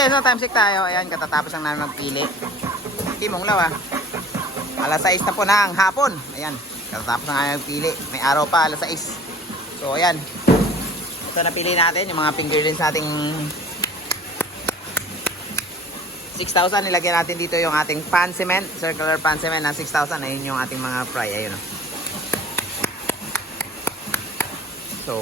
guys, no, time check tayo. Ayan, katatapos lang namin magpili. Timong law ah. Alas 6 na po ng hapon. Ayan, katatapos na namin magpili. May araw pa, alas 6. So, ayan. Ito napili natin, yung mga fingerlings nating 6,000. Nilagyan natin dito yung ating pan cement, circular pan cement na 6,000. Ayun yung ating mga fry. Ayun oh. So,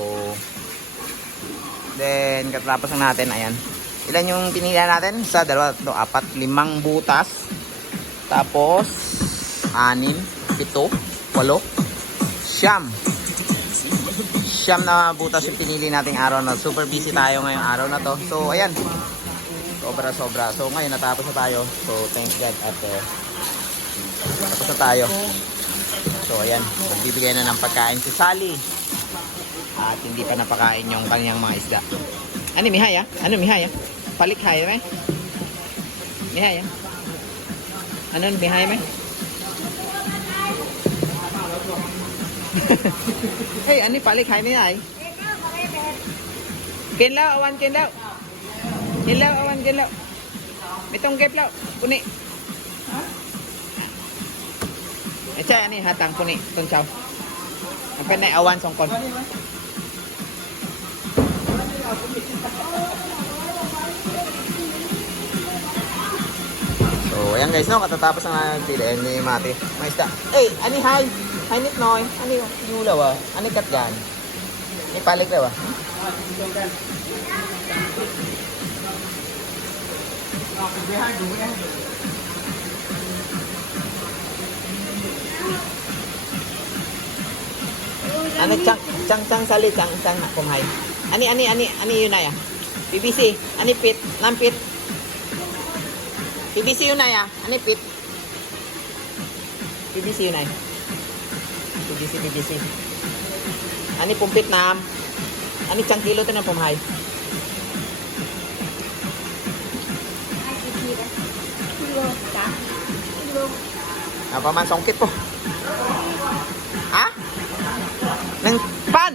then katapos na natin, ayan. Ilan yung pinili natin? Sa dalawa, to, apat, limang butas. Tapos, anin, pito, walo, siyam. Siyam na butas yung pinili nating araw na. Super busy tayo ngayong araw na to. So, ayan. Sobra, sobra. So, ngayon natapos na tayo. So, thanks God at uh, tapos na tayo. So, ayan. Magbibigay na ng pagkain si Sally. At hindi pa napakain yung kanyang mga isda. Ano, Mihaya? Ano, ปลาลิกไข่ไหมไม่ให้ยังอันนั้นมีให้ไหมเฮ้ยอันนี้ปลาลิกไข่ไม่ได้กินแล้วเอาวันกินแล้วกินแล้วเอาวันกินแล้ว ไม่ต้องเก็บแล้วคนนี้ไม่ใช่อันนี้หาตังค์คนนี้ต้นเช้าเป็นในอวันสองคน So, ayan guys, no, katatapos na ayan ni Mati. May isda. Eh, ani hi. Hi nit noy. Ani yung ulaw ah. Ani kat gan. Ni palik daw ah. Ano chang chang chang sali chang chang kumhay. Ani ani ani ani yun na ya. BBC, ani pit, nampit. ปิดบีซิลไหนอ่ะ อันนี้ปิดปิดบีซิลไหนปิดบีซิลปิดบีซิลอันนี้ผมปิดน้ำอันนี้จังกีโลตัวนั้นผมให้เอาประมาณสองกิโลอะหนึ่งปัน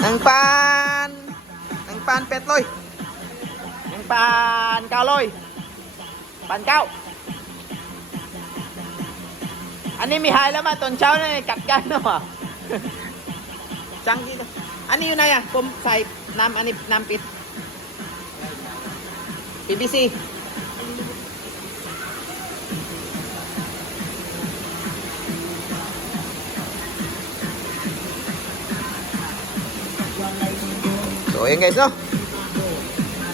หนึ่งปันหนึ่งปันเป็ดเลย pan. Ng pan petloy. Ng pan kaloy. Pan kaw. Ani mihay lama ton chow na katkan no ma. Chang dito. Ani yun na ya? Kum side nam ani nampit. PBC. So, ayan guys, no?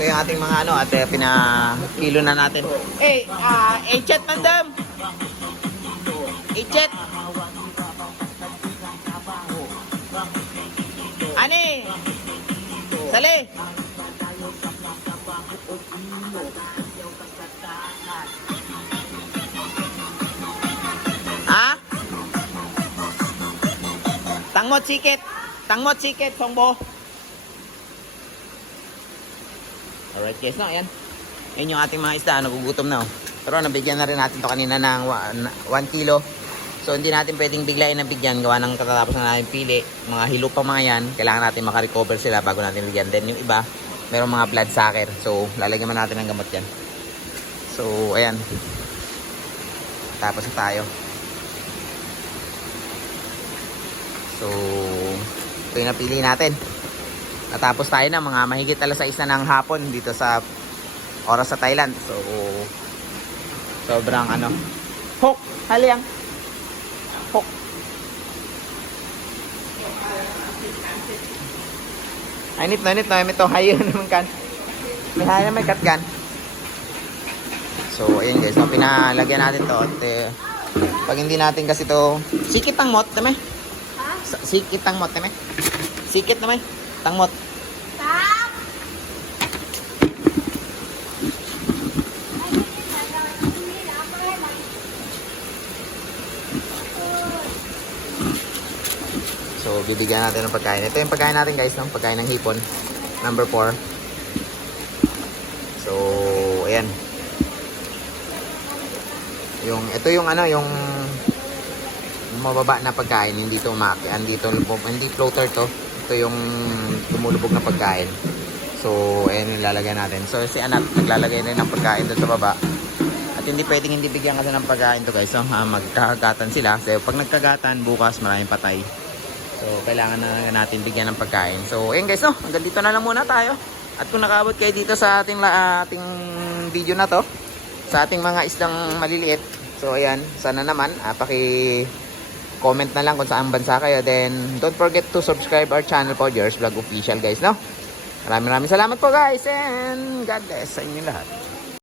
Ito yung ating mga ano, at uh, pinakilo na natin. Eh, ah, uh, echet mandam! Echet! Ani! Sali! Ha? Tangmot sikit! Tangmot sikit, songbo! Alright guys, no, ayan. Ayan yung ating mga isda, nagugutom na oh. Pero nabigyan na rin natin to kanina ng 1 kilo. So hindi natin pwedeng biglayin na bigyan gawa ng katatapos na natin pili. Mga hilo pa mga yan, kailangan natin makarecover sila bago natin bigyan. Then yung iba, merong mga blood sucker. So lalagyan man natin ng gamot yan. So ayan. Tapos na tayo. So ito yung napili natin. Natapos tayo na mga mahigit alas 6 na ng hapon dito sa oras sa Thailand. So, sobrang ano. Hok! Haliang! Hok! Ay, nit na, nit na. May to naman kan. May hayo na may katgan. So, ayun guys. So, pinalagyan natin to. At, eh, pag hindi natin kasi to sikit ang mot, tame? Sa- Sikit ang mot, tame? Sikit na Tangmot. So, bibigyan natin ng pagkain. Ito yung pagkain natin guys, ng pagkain ng hipon. Number 4. So, ayan. Yung, ito yung ano, yung mababa na pagkain, hindi to umaki, hindi to, hindi floater to. Ito yung tumulubog na pagkain. So, ayan yung lalagay natin. So, si anak naglalagay rin ng pagkain doon sa baba. At hindi pwedeng hindi bigyan kasi ng pagkain to guys. So, ah, magkakagatan sila. So, pag nagkagatan, bukas maraming patay. So, kailangan na natin bigyan ng pagkain. So, ayun guys, no? Hanggang dito na lang muna tayo. At kung nakabot kayo dito sa ating, ating video na to, sa ating mga isdang maliliit. So, ayan. Sana naman, ah, paki comment na lang kung saan bansa kayo. Then, don't forget to subscribe our channel po, Yours Vlog Official, guys, no? Maraming maraming salamat po, guys. And God bless sa inyo lahat.